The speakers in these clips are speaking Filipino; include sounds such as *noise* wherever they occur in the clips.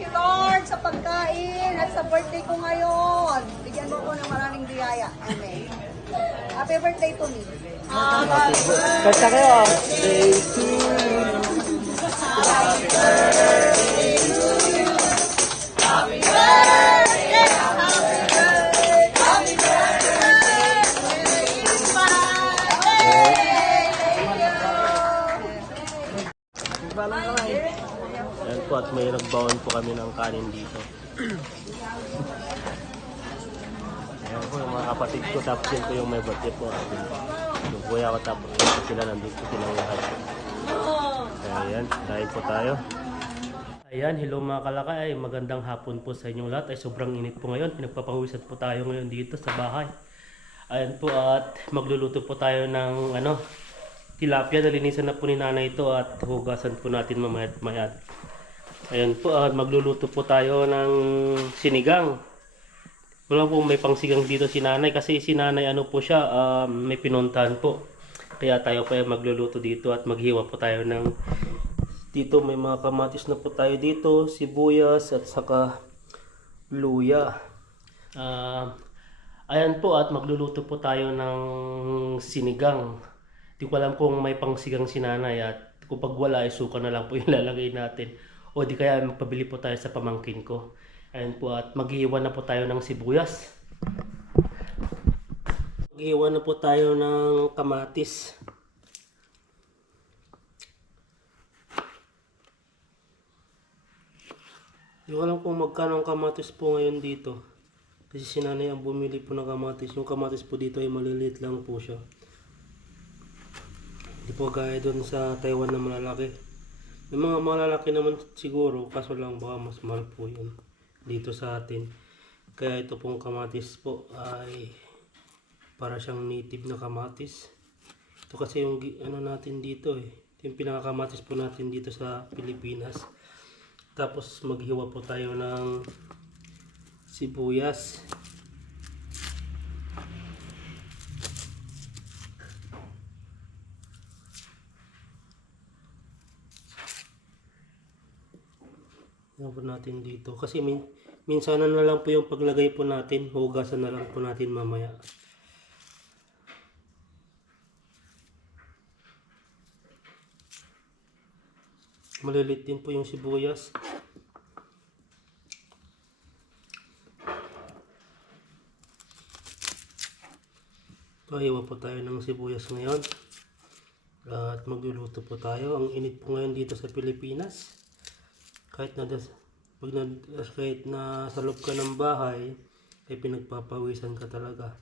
you Lord sa pagkain at sa birthday ko ngayon. Bigyan mo ko ng maraming biyaya. Amen. Happy birthday to me. Basta kayo. Day two. Ayan po at may nagbaon po kami ng kanin dito. Ayan po yung mga kapatid ko tapos yun po yung may birthday po. Yung kuya ko tapos yun sila nandito po silang lahat. Ayan, dahil po tayo. Ayan, hello mga kalakay. Ay, magandang hapon po sa inyong lahat. Ay, sobrang init po ngayon. Pinagpapawisan po tayo ngayon dito sa bahay. Ayan po at magluluto po tayo ng ano, tilapia. Nalinisan na po ni nanay ito at hugasan po natin mamaya at maya. Ayan po at magluluto po tayo ng sinigang. Wala po may pangsigang dito si nanay kasi si nanay ano po siya, um, may pinuntahan po. Kaya tayo pa magluluto dito at maghiwa po tayo ng dito may mga kamatis na po tayo dito, sibuyas at saka luya. Ah, ayan po at magluluto po tayo ng sinigang. Di ko alam kung may pangsigang si nanay at kung pag wala ay suka na lang po *laughs* yung lalagay natin. O di kaya magpabili po tayo sa pamangkin ko. Ayan po at maghiwa na po tayo ng sibuyas. Maghiwa na po tayo ng kamatis. Hindi ko alam kung magkano ang kamatis po ngayon dito. Kasi si nanay ang bumili po ng kamatis. Yung kamatis po dito ay maliliit lang po siya. Hindi po gaya doon sa Taiwan na malalaki. May mga malalaki naman siguro, kaso lang baka mas mahal po yun dito sa atin. Kaya ito pong kamatis po ay para siyang native na kamatis. Ito kasi yung ano natin dito eh. Ito yung pinakakamatis po natin dito sa Pilipinas. Tapos maghiwa po tayo ng sibuyas. Yan po natin dito. Kasi min minsanan na lang po yung paglagay po natin. Hugasan na lang po natin mamaya. Malilit din po yung sibuyas. Pahiwa po tayo ng sibuyas ngayon. At magluluto po tayo. Ang init po ngayon dito sa Pilipinas. Kahit na, pag na, kahit na sa loob ka ng bahay, ay pinagpapawisan ka talaga.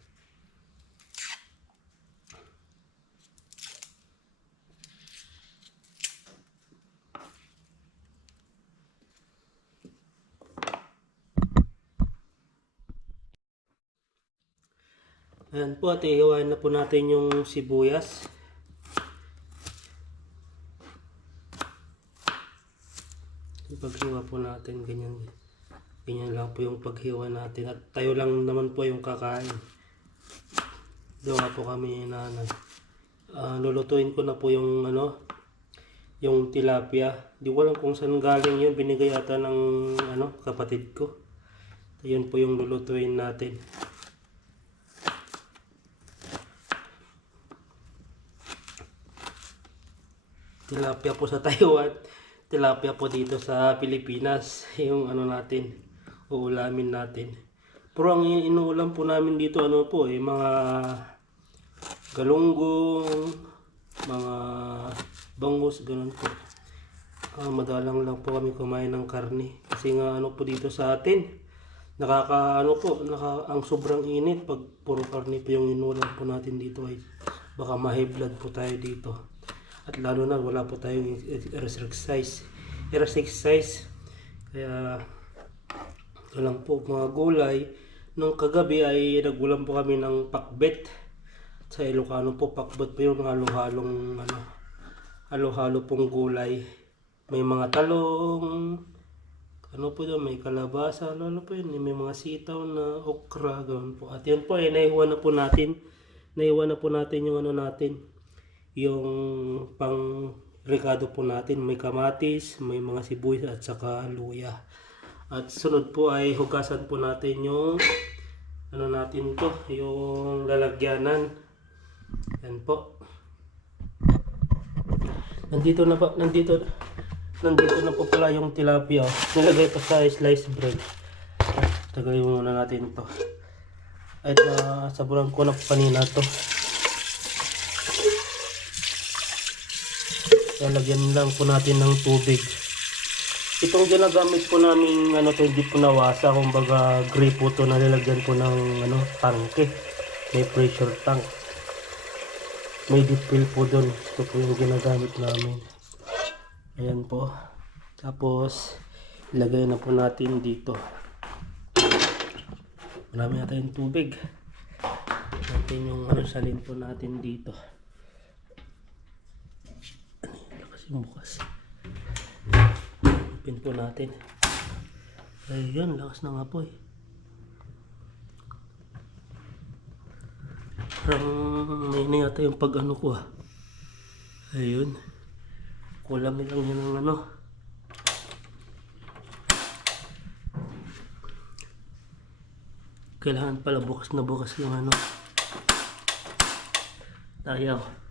Ayan po at ihiwain na po natin yung sibuyas. Yung paghiwa po natin ganyan. Ganyan lang po yung paghiwa natin. At tayo lang naman po yung kakain. Gawa po kami nanay. Ah, lulutuin ko na po yung ano, yung tilapia. Di ko alam kung saan galing yun. Binigay ata ng ano, kapatid ko. Yun po yung lulutuin natin. tilapia po sa Taiwan, tilapia po dito sa Pilipinas, *laughs* yung ano natin, uulamin natin. Pero ang inuulam po namin dito, ano po eh, mga galunggong, mga bangus, ganun po. Ah, madalang lang po kami kumain ng karne. Kasi nga ano po dito sa atin, nakaka ano po, naka, ang sobrang init pag puro karne po yung inuulam po natin dito ay baka ma-high blood po tayo dito. At lalo na wala po tayong exercise. Exercise. Kaya ito lang po mga gulay. Nung kagabi ay nagulam po kami ng pakbet. Sa Ilocano po pakbet po yung halo-halong ano, halo-halo pong gulay. May mga talong, ano po doon, may kalabasa, lalo po yun, may mga sitaw na okra, ganoon po. At yan po, eh, naiwan na po natin, naiwan na po natin yung ano natin, yung pang rekado po natin may kamatis, may mga sibuyas at saka luya. At sunod po ay hugasan po natin yung ano natin to, yung lalagyanan. Yan po. Nandito na pa, nandito, nandito na po pala yung tilapia. Nilagay pa sa slice bread. Tagay muna natin to. At uh, saburan ko na po kanina to. Lalagyan lang po natin ng tubig. Itong ginagamit po namin ano to hindi po nawasa kumbaga gray po to na nilagyan po ng ano tangke. May pressure tank. May deep fill po doon. Ito po yung ginagamit namin. Ayan po. Tapos ilagay na po natin dito. Marami na tayong tubig. Natin yung ano salin po natin dito. Ano yun? Lakas yung bukas. Open po natin. Ayun, lakas ng apoy. Parang may na yata yung pag ano ko ah. Ayun. Kulang lang yun ng ano. Kailangan pala bukas na bukas yung ano. Ayaw.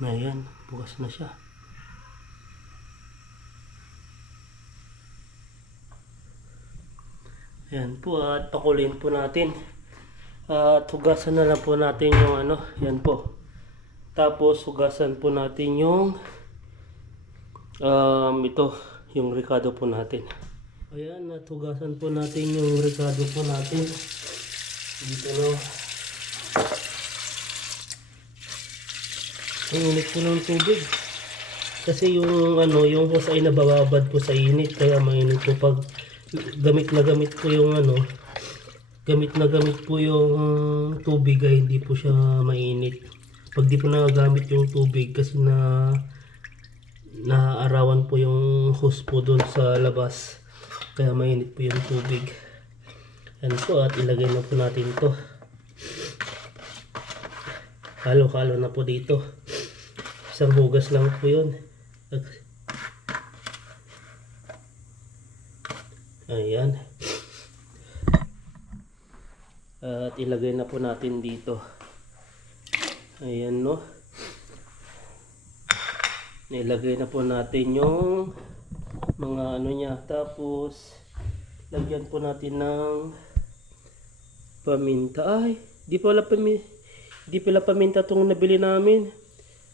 Ayan, bukas na siya. Ayan po, at pakuliin po natin. At hugasan na lang po natin yung ano, yan po. Tapos hugasan po natin yung um, ito, yung ricado po natin. Ayan, at hugasan po natin yung ricado po natin. Dito na. Init po ng tubig. Kasi yung ano, yung hose ay nabababad po sa init kaya mainit po pag gamit na gamit po yung ano, gamit na gamit po yung tubig ay hindi po siya mainit. Pag di po nagagamit yung tubig kasi na naaarawan po yung hose po doon sa labas. Kaya mainit po yung tubig. Yan po at ilagay na po natin to. Halo-halo na po dito. Isang hugas lang po yun. Ayan. At ilagay na po natin dito. Ayan no. Nilagay na po natin yung mga ano niya. Tapos, lagyan po natin ng paminta. Ay, di pala paminta. Di pala paminta tong nabili namin.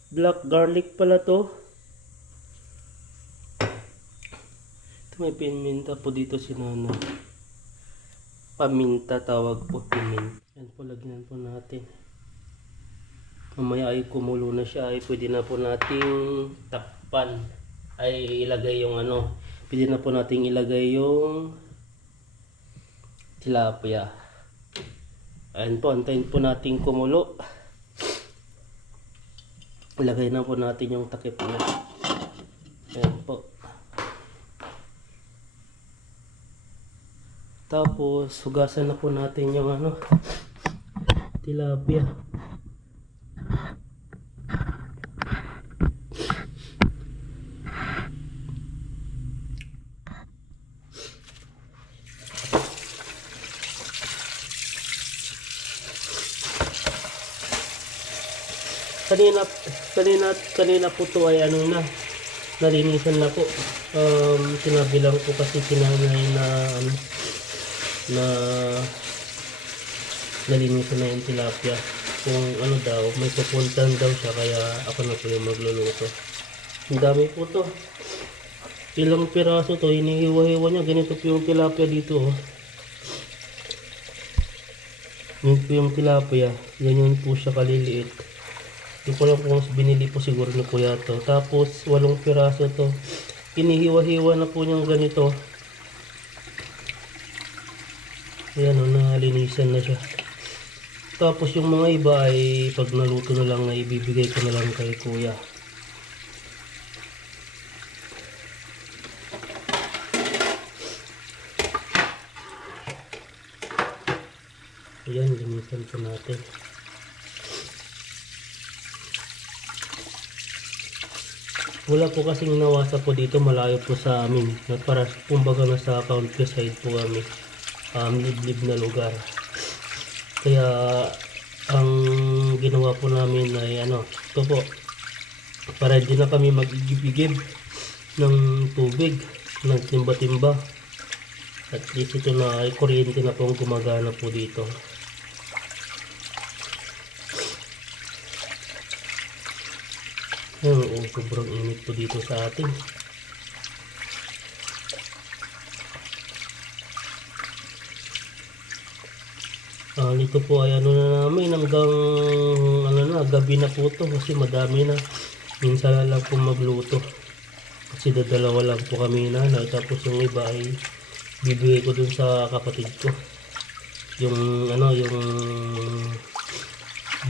Black garlic pala to. Ito may paminta po dito si Nana. Paminta tawag po pimin. Yan po lagyan po natin. Mamaya ay kumulo na siya ay pwede na po nating takpan. Ay ilagay yung ano. Pwede na po nating ilagay yung tilapia. Ayan po, antayin po natin kumulo. Ilagay na po natin yung takip niya. Ayan po. Tapos, hugasan na po natin yung ano, tilapia. Kanina, kanina, kanina po to ay ano na, nalinisan na po. Um, sinabi lang po kasi sinanay na ano, na nalinisan na yung tilapia. Kung ano daw, may pupuntan daw siya kaya ako na po yung magluluto. Ang dami po to. Ilang piraso to, inihiwa-hiwa niya. Ganito po yung tilapia dito. Oh. Yun po yung tilapia. Ganyan po siya kaliliit. Yung ko kung binili po siguro ni Kuya to. Tapos, walong piraso to. Inihiwa-hiwa na po niyang ganito. Ayan o, nalinisan na siya. Tapos yung mga iba ay pag naluto na lang ay ibibigay ko na lang kay Kuya. Ayan, linisan po natin. Wala po kasing nawasa po dito, malayo po sa amin. Na para kumbaga nasa countryside po kami. Um, liblib na lugar. Kaya ang ginawa po namin ay ano, ito po. Para di na kami mag-igib-igib ng tubig, ng timba-timba. At least ito na kuryente na po ang gumagana po dito. Oh, sobrang init po dito sa atin. Ah, dito po ay ano na namin hanggang ano na, gabi na po to kasi madami na. Minsan lang po magluto. Kasi dadalawa lang po kami na tapos yung iba ay bibigay ko dun sa kapatid ko. Yung ano, yung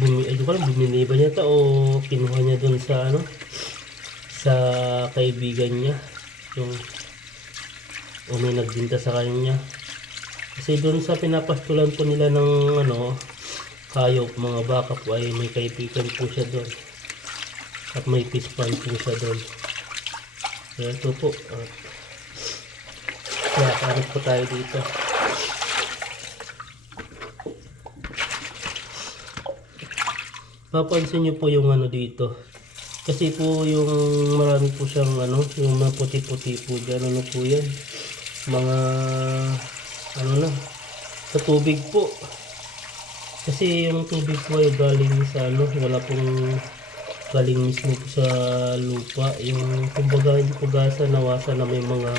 bumi, ay, ko alam, bumili ba niya to o kinuha niya dun sa ano sa kaibigan niya. Yung may nagbinta sa kanya. Kasi dun sa pinapastulan po nila ng ano hayop mga baka po ay may kaibigan po siya doon at may pispan po siya doon kaya ito po. At kaya karit po tayo dito. Papansin niyo po yung ano dito kasi po yung marami po siyang ano yung mga puti-puti po dyan ano po yan? Mga ano na sa tubig po. Kasi yung tubig po ay galing sa ano wala pong galing mismo po sa lupa. Yung kumbaga yung pagasa nawasa na may mga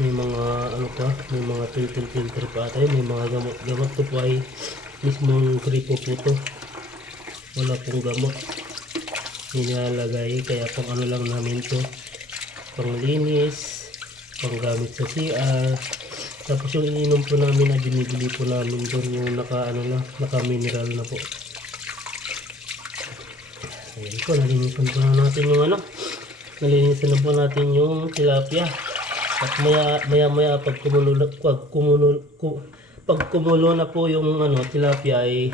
may mga ano pa may mga filter pa tayo. May mga gamot gamot to po ay mismong gripo po to. Wala pong gamot nilalagay. Kaya pang ano lang namin to pang linis pang gamit sa CR tapos yung ininom po namin na binibili po namin doon yung naka ano na naka mineral na po. Ayun po nalinisan po na natin yung ano nalinisan na po natin yung tilapia. At maya maya, maya pag kumulo pag kumulo ku, pag kumulo na po yung ano tilapia ay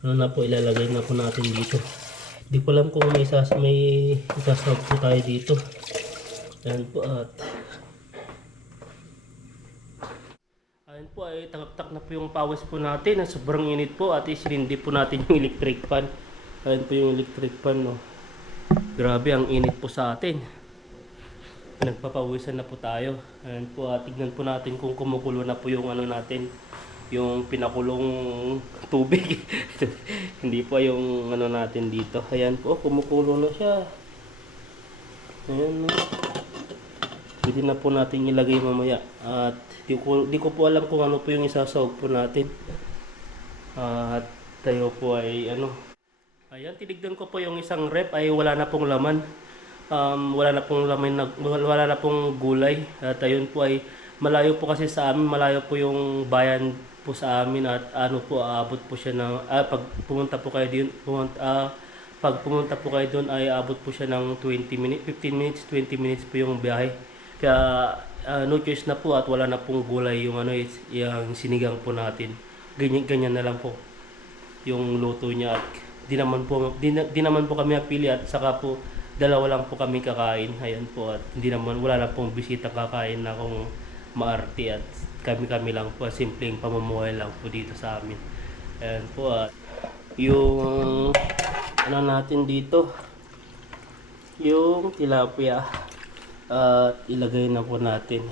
ano na po ilalagay na po natin dito di ko alam kung may sas may isasawag po tayo dito. Ayan po at ayan po ay tagaktak na po yung pawis po natin. Na sobrang init po at isinindi po natin yung electric fan. Ayan po yung electric fan no? Grabe ang init po sa atin. Nagpapawisan na po tayo. Ayan po at tignan po natin kung kumukulo na po yung ano natin yung pinakulong tubig. *laughs* Hindi po yung ano natin dito. Ayan po, kumukulo na siya. Ayan. Pwede na po natin ilagay mamaya. At di ko, di ko po alam kung ano po yung isasawag po natin. At tayo po ay ano. Ayan, tinignan ko po yung isang rep ay wala na pong laman. Um, wala na pong laman, na, wala na pong gulay. At ayun po ay malayo po kasi sa amin, malayo po yung bayan po sa amin at ano po aabot po siya ng ah, pag pumunta po kayo din pumunta ah, pag pumunta po kayo doon ay aabot po siya ng 20 minutes 15 minutes 20 minutes po yung biyahe. Kaya ah, no choice na po at wala na pong gulay yung ano yung sinigang po natin. Ganyan ganyan na lang po yung luto niya at di naman po di, di naman po kami napili at saka po dalawa lang po kami kakain. Ayan po at hindi naman wala na pong bisita kakain na kung maarte at kami-kami lang po simpleng pamumuhay lang po dito sa amin. Ayan po at yung ano natin dito? Yung tilapia at ilagay na po natin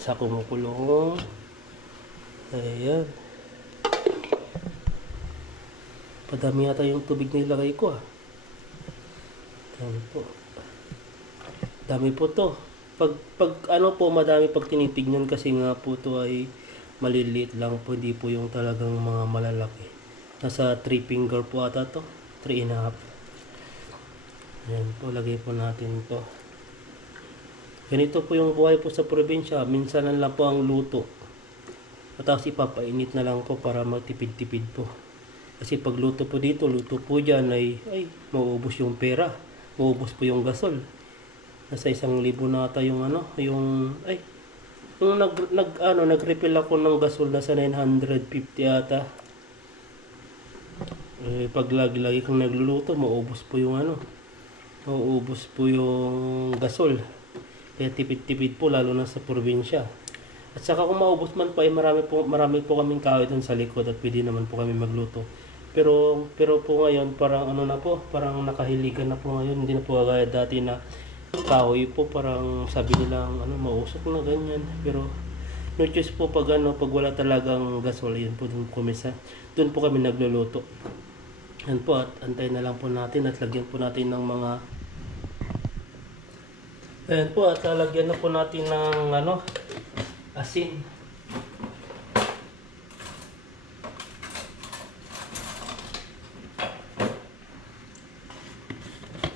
sa kumukulong. Ayan. Padami yata yung tubig na ilagay ko ah. Ayan po. Dami po to. Pag, pag ano po, madami pag tinitignan kasi nga po to ay maliliit lang po. Hindi po yung talagang mga malalaki. Nasa 3 finger po ata to. 3 and a half. Ayan po, lagay po natin to. Ganito po yung buhay po sa probinsya. Minsan lang po ang luto. At tapos ipapainit na lang po para magtipid-tipid po. Kasi pag luto po dito, luto po dyan ay, ay mauubos yung pera. Mauubos po yung gasol. Nasa isang libo na ata yung ano, yung, ay, yung nag, nag, ano, nag-refill ako ng gasol na sa 950 ata. Eh, pag lagi-lagi kang nagluluto, maubos po yung ano, nauubos po yung gasol. Kaya tipid-tipid po lalo na sa probinsya. At saka kung maubos man po ay marami po, marami po kaming kahoy dun sa likod at pwede naman po kami magluto. Pero pero po ngayon parang ano na po, parang nakahiligan na po ngayon. Hindi na po kagaya dati na kahoy po parang sabi nilang ano mausok na ganyan. Pero no choice po pag ano pag wala talagang gasol yun po dun kumisa. Doon po kami nagluluto. Yan po at antayin na lang po natin at lagyan po natin ng mga Ayan po at lalagyan na po natin ng ano asin.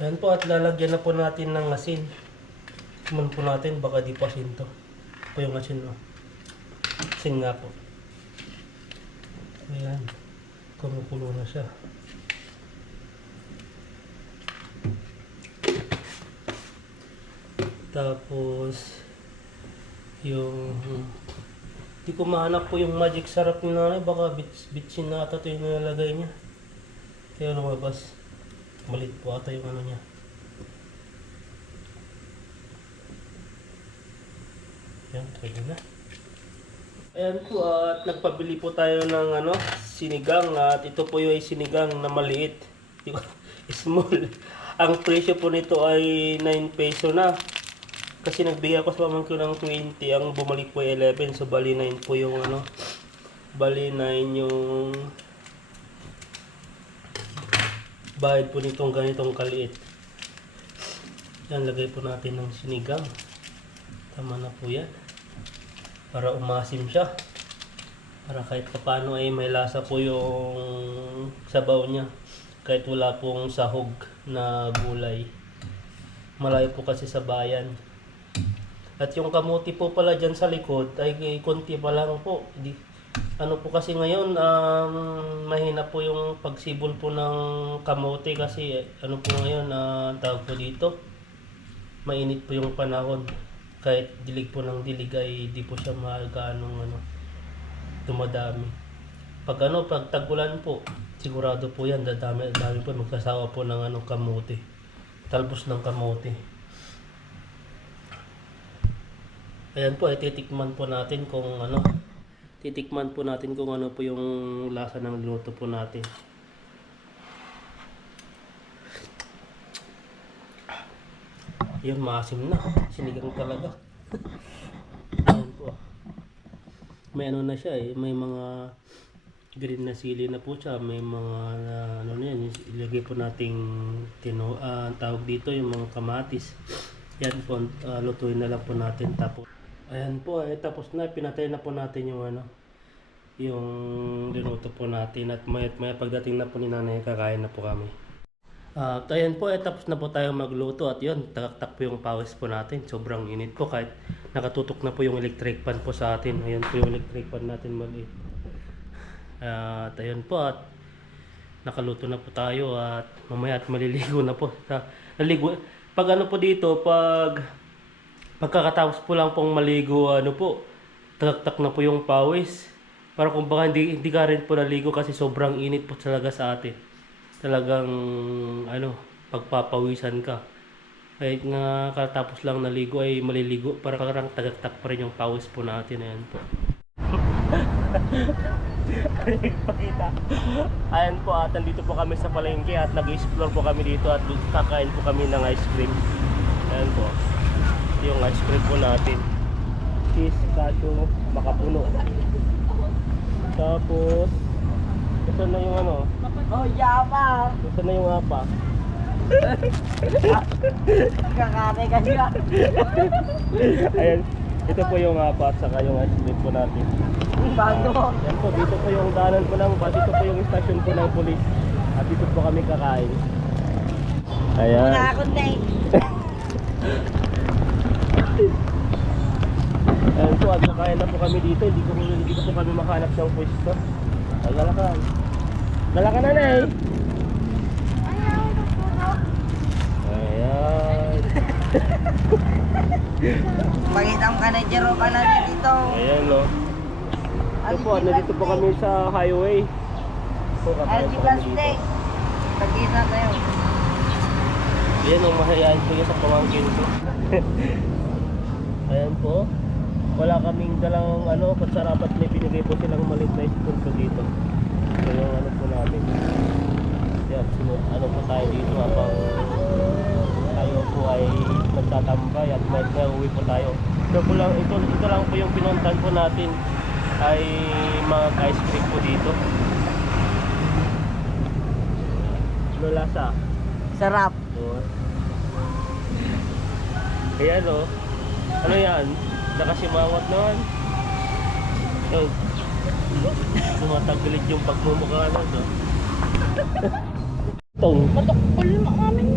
Ayan po at lalagyan na po natin ng asin. Kuman po natin baka di pa asin to. Po yung asin no. Asin nga po. Ayan. Kumukulo na siya. Tapos, yung... Di ko mahanap po yung magic sarap ni nanay. Baka bits, bitsin na ata ito yung nilalagay niya. Kaya lumabas. Malit po ata yung ano niya. Yan, pwede na. Ayan po, at nagpabili po tayo ng ano, sinigang. At ito po yung sinigang na maliit. *laughs* Small. Ang presyo po nito ay 9 peso na. Kasi nagbigay ako sa pamangkin ng 20, ang bumalik po ay 11, so bali 9 po yung ano, bali 9 yung bayad po nitong ganitong kaliit. Yan, lagay po natin ng sinigang. Tama na po yan. Para umasim siya. Para kahit paano ay may lasa po yung sabaw niya. Kahit wala pong sahog na gulay. Malayo po kasi sa bayan. At yung kamuti po pala dyan sa likod ay konti pa lang po. Ano po kasi ngayon, um, mahina po yung pagsibol po ng kamote kasi eh, ano po ngayon, uh, tawag po dito, mainit po yung panahon. Kahit dilig po ng dilig ay di po siya magaanong ano, dumadami. Pag ano, pag tagulan po, sigurado po yan, dadami, dami po, magkasawa po ng ano, kamote. Talbos ng kamote. Ayan po, ay titikman po natin kung ano, titikman po natin kung ano po yung lasa ng luto po natin. Yun, maasim na. Sinigang talaga. Ayan po. May ano na siya eh. May mga green na sili na po siya. May mga na- ano na yan. Ilagay po nating tino, ah, tawag dito yung mga kamatis. Yan po, ah, lutuin na lang po natin. Tapos, ayan po, eh, tapos na. Pinatay na po natin yung ano, yung linuto po natin. At maya, maya pagdating na po ni nanay, kakain na po kami. Ah, at ayan po, eh, tapos na po tayo magluto at yun, takak po yung pawis po natin. Sobrang init po kahit nakatutok na po yung electric fan po sa atin. Ayan po yung electric fan natin maliit. Ah, at ayun po at nakaluto na po tayo at mamaya at maliligo na po. Sa, naligo, pag ano po dito, pag pagkakatapos po lang pong maligo, ano po, tagaktak na po yung pawis. Para kung baka hindi, hindi ka rin po naligo kasi sobrang init po talaga sa atin. Talagang, ano, pagpapawisan ka. Kahit nga katapos lang naligo ay maliligo, para karang tagaktak pa rin yung pawis po natin. Ayan po. Pakita. *laughs* Ayan po at nandito po kami sa palengke at nag-explore po kami dito at kakain po kami ng ice cream. Ayan po. Ito yung ice cream po natin. Cheese, cashew, makapuno. Tapos, ito na yung ano, Oh, yama! ito na yung apa. Kakare ka niya. Ayan, ito po yung apa at saka yung ice cream po natin. Bago. Yan po, dito po yung daanan po ng bus, dito po yung station po ng police. At dito po kami kakain. Ayan. Wala akong name. *laughs* Ayan po, at nakain na po kami dito. Hindi ko, hindi ko po kami makahanap ng pwesto. Ay, lalakan. Lalakan na na eh. Ayan. Pangitang ka na Jero ka na dito. Ayan no. Ito po, nandito po kami sa highway. Po, LG po. Plastic. Pagkita tayo. Yan ang mahayaan yun sa pamangkin ko. *laughs* Ayan po. Wala kaming dalang ano, pagsarapat may binigay po silang malit na spoon po dito. So yung ano po namin. Yan, sino- ano po tayo dito habang tayo po ay nagtatambay at may uwi po tayo. So po lang, ito, ito lang po yung pinuntan po natin ay mga ice cream po dito. Ano lasa? Sarap. Oo. Kaya no, ano yan? Nakasimangot naman. Yun. Tumatagilid yung pagmumukha na no? Tong. Matukol mo kami.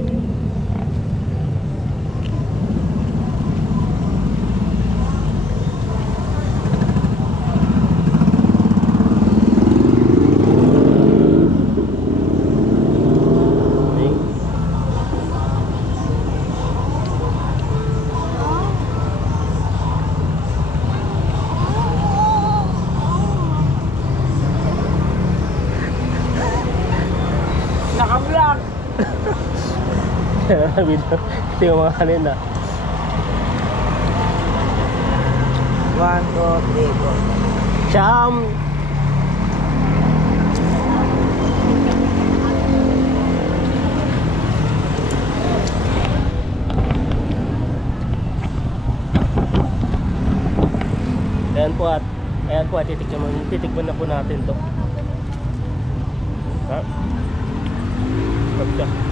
*laughs* Ito yung mga kanina. One, two, three, four. Cham! Ayan po at ayan po at titikman, titikman na po natin to. Ha? Pagka.